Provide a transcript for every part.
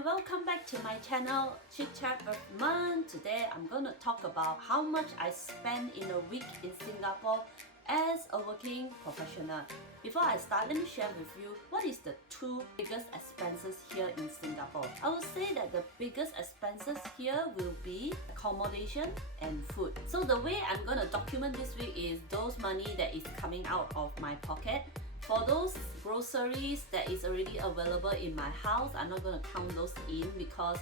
and welcome back to my channel Chit Chat with Mun. Today I'm going to talk about how much I spend in a week in Singapore as a working professional. Before I start, let me share with you what is the two biggest expenses here in Singapore. I would say that the biggest expenses here will be accommodation and food. So the way I'm going to document this week is those money that is coming out of my pocket. For those groceries that is already available in my house, I'm not going to count those in because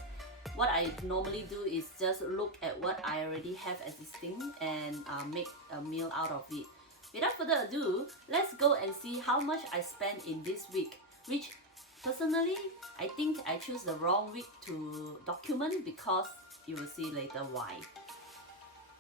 what I normally do is just look at what I already have existing and make a meal out of it. Without further ado, let's go and see how much I spent in this week, which personally, I think I choose the wrong week to document because you will see later why.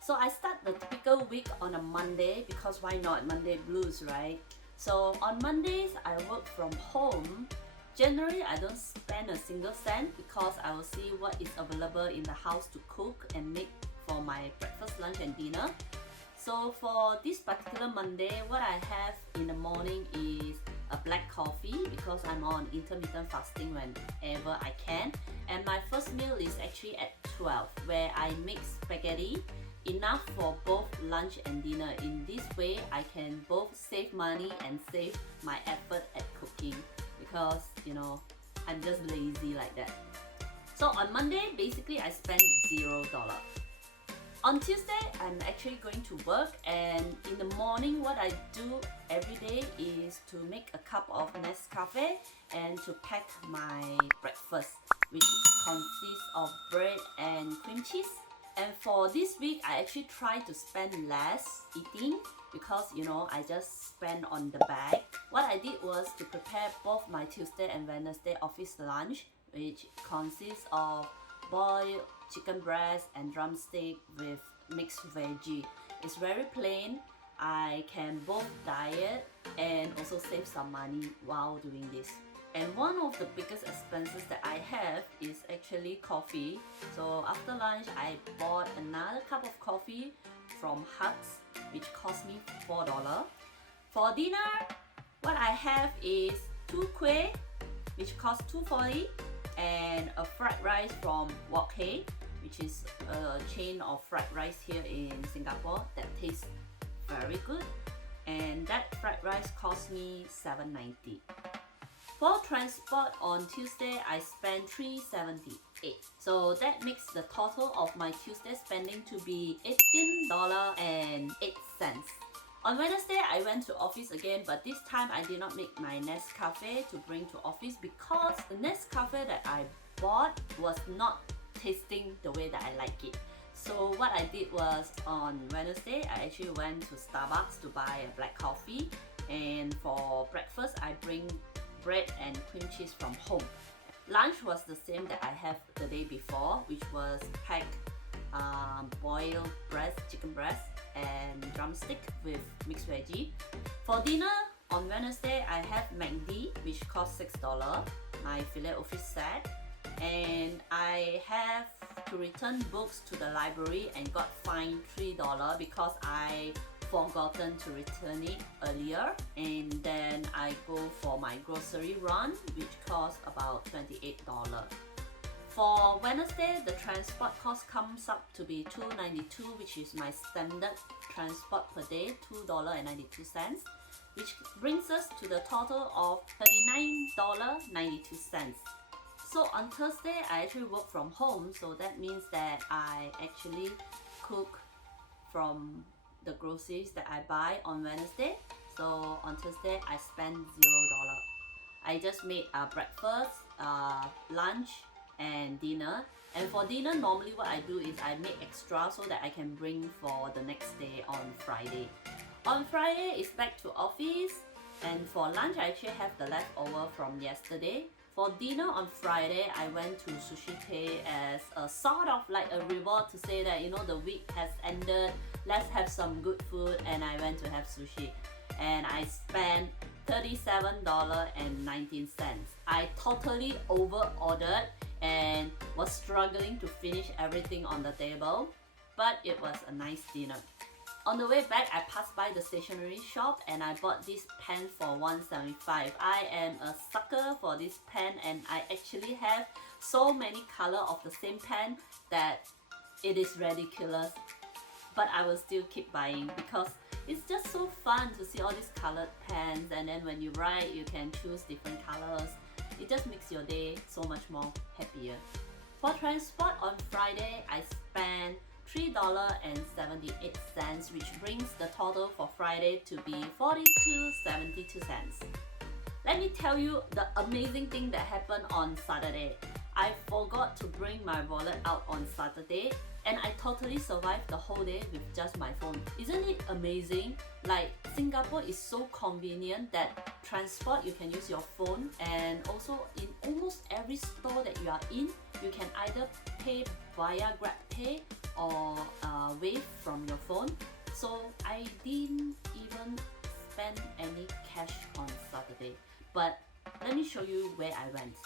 So I start the typical week on a Monday because why not? Monday blues, right? So on Mondays, I work from home. Generally, I don't spend a single cent because I will see what is available in the house to cook and make for my breakfast, lunch and dinner. So for this particular Monday, what I have in the morning is a black coffee because I'm on intermittent fasting whenever I can. And my first meal is actually at 12 where I make spaghetti enough for both lunch and dinner. In this way, I can both save money and save my effort at cooking because, you know, I'm just lazy like that. So on Monday, basically I spend $0. On Tuesday, I'm actually going to work, and in the morning what I do every day is to make a cup of Nescafe and to pack my breakfast, which consists of bread and cream cheese. And for this week, I actually try to spend less eating because, you know, I just spend on the bag. What I did was to prepare both my Tuesday and Wednesday office lunch, which consists of boiled chicken breast and drumstick with mixed veggie. It's very plain. I can both diet and also save some money while doing this. And one of the biggest expenses that I have is actually coffee. So after lunch, I bought another cup of coffee from Hubs, which cost me $4. For dinner, what I have is 2 kueh, which cost $2.40, and a fried rice from Wok Hei, which is a chain of fried rice here in Singapore that tastes very good. And that fried rice cost me $7.90. For transport on Tuesday, I spent $3.78. So that makes the total of my Tuesday spending to be $18.08. On Wednesday, I went to office again, but this time I did not make my Nescafe to bring to office because the Nescafe that I bought was not tasting the way that I like it. So what I did was on Wednesday, I actually went to Starbucks to buy a black coffee, and for breakfast, I bring bread and cream cheese from home. Lunch was the same that I have the day before, which was packed boiled chicken breast and drumstick with mixed veggie. For dinner on Wednesday, I have McD, which cost $6, my filet o fish set, and I have to return books to the library and got fined $3 because I forgotten to return it earlier. And then I go for my grocery run, which costs about $28. For Wednesday, the transport cost comes up to be $2.92, which is my standard transport per day, $2.92, which brings us to the total of $39.92. So on Thursday, I actually work from home, so that means that I actually cook from the groceries that I buy on Wednesday. So on Thursday, I spend $0. I just made breakfast, lunch and dinner. And for dinner, normally what I do is I make extra so that I can bring for the next day on Friday. On Friday, it's back to office, and for lunch, I actually have the leftover from yesterday. For dinner on Friday, I went to Sushi Tei as a sort of like a reward to say that, you know, the week has ended, let's have some good food, and I went to have sushi. And I spent $37.19. I totally over ordered and was struggling to finish everything on the table, but it was a nice dinner. On the way back, I passed by the stationery shop and I bought this pen for $1.75. I am a sucker for this pen, and I actually have so many color of the same pen that it is ridiculous. But I will still keep buying because it's just so fun to see all these colored pens, and then when you write you can choose different colors. It just makes your day so much more happier. For transport on Friday, I spent $3.78, which brings the total for Friday to be $42.72. Let me tell you the amazing thing that happened on Saturday. I forgot to bring my wallet out on Saturday, and I totally survived the whole day with just my phone. Isn't it amazing? Like, Singapore is so convenient that transport you can use your phone, and also in almost every store that you are in, you can either pay via GrabPay or Wave from your phone. So I didn't even spend any cash on Saturday. But let me show you where I went.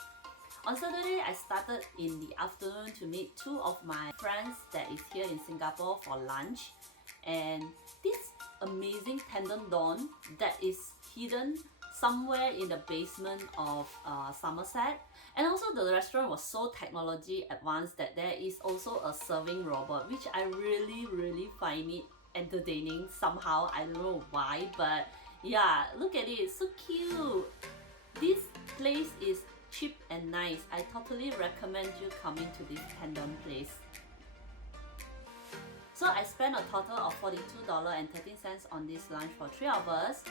On Saturday, I started in the afternoon to meet two of my friends that is here in Singapore for lunch. And this amazing Tendon that is hidden somewhere in the basement of Somerset. And also the restaurant was so technology advanced that there is also a serving robot, which I really find it entertaining somehow. I don't know why, but yeah, look at it, it's so cute. This place is cheap and nice. I totally recommend you coming to this Tendon place. So I spent a total of $42.13 on this lunch for 3 of us.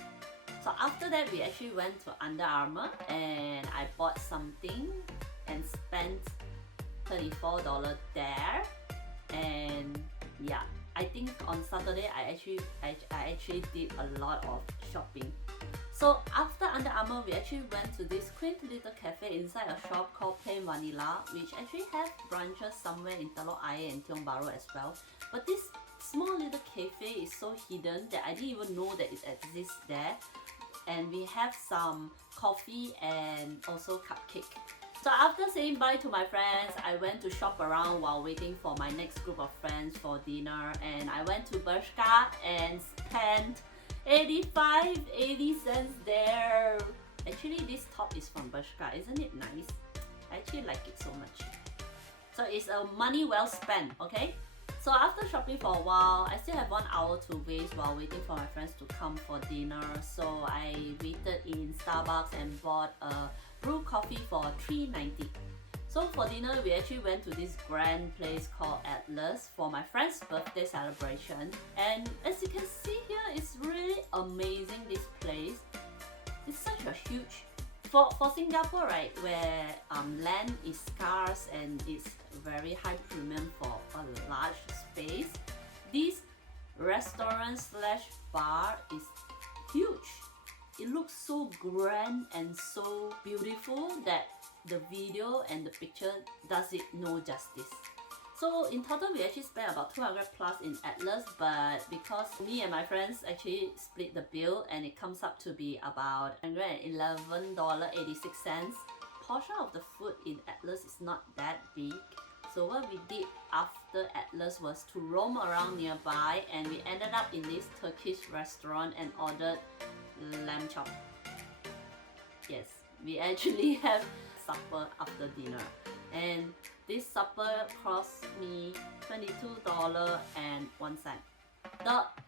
So after that, we actually went to Under Armour and I bought something and spent $34 there. And yeah, I think on Saturday I actually did a lot of shopping. So after Under Armour, we actually went to this quaint little cafe inside a shop called Plain Vanilla, which actually have branches somewhere in Telok Ayer and Tiong Bahru as well. But this small little cafe is so hidden that I didn't even know that it exists there. And we have some coffee and also cupcake. So after saying bye to my friends, I went to shop around while waiting for my next group of friends for dinner. And I went to Bershka and spent 80 cents there. Actually, this top is from Bershka. Isn't it nice? I actually like it so much. So it's a money well spent, okay? So after shopping for a while, I still have 1 hour to waste while waiting for my friends to come for dinner. So I waited in Starbucks and bought a brew coffee for $3.90. So for dinner, we actually went to this grand place called Atlas for my friend's birthday celebration. And as you can see here, it's really amazing, this place. It's such a huge... For Singapore, right, where land is scarce and it's very high premium for a large space, this restaurant slash bar is huge. It looks so grand and so beautiful that the video and the picture does it no justice. So in total, we actually spent about 200 plus in Atlas, but because me and my friends actually split the bill and it comes up to be about $111.86. Portion of the food in Atlas is not that big. So what we did after Atlas was to roam around nearby, and we ended up in this Turkish restaurant and ordered lamb chop. Yes, we actually have supper after dinner. And this supper cost me $22.01.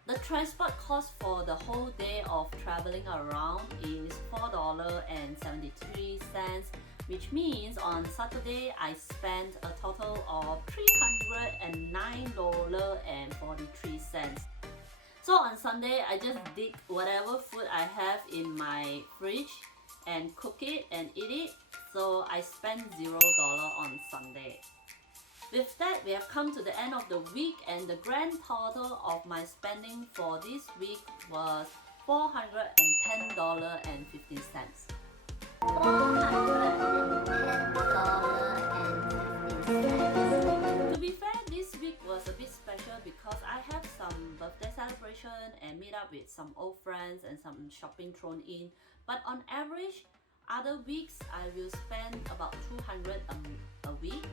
The transport cost for the whole day of traveling around is $4.73, which means on Saturday I spent a total of $309.43. So on Sunday, I just dig whatever food I have in my fridge and cook it and eat it. So I spent $0 on Sunday. With that, we have come to the end of the week, and the grand total of my spending for this week was $410.15. To be fair, this week was a bit special because I have some birthday celebration and meet up with some old friends and some shopping thrown in. But on average, other weeks I will spend about $200 a week,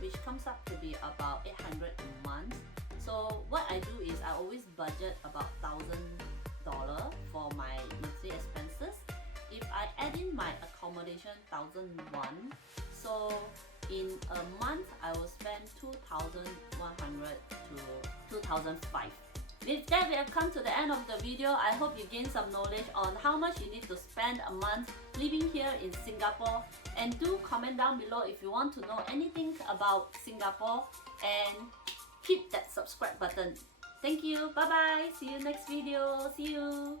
which comes up to be about $800 a month. So what I do is I always budget about $1,000 for my monthly expenses. If I add in my accommodation, 1,001. So in a month I will spend 2,100 to 2,005. With that, we have come to the end of the video. I hope you gained some knowledge on how much you need to spend a month living here in Singapore. And do comment down below if you want to know anything about Singapore, and hit that subscribe button. Thank you. Bye bye. See you next video. See you.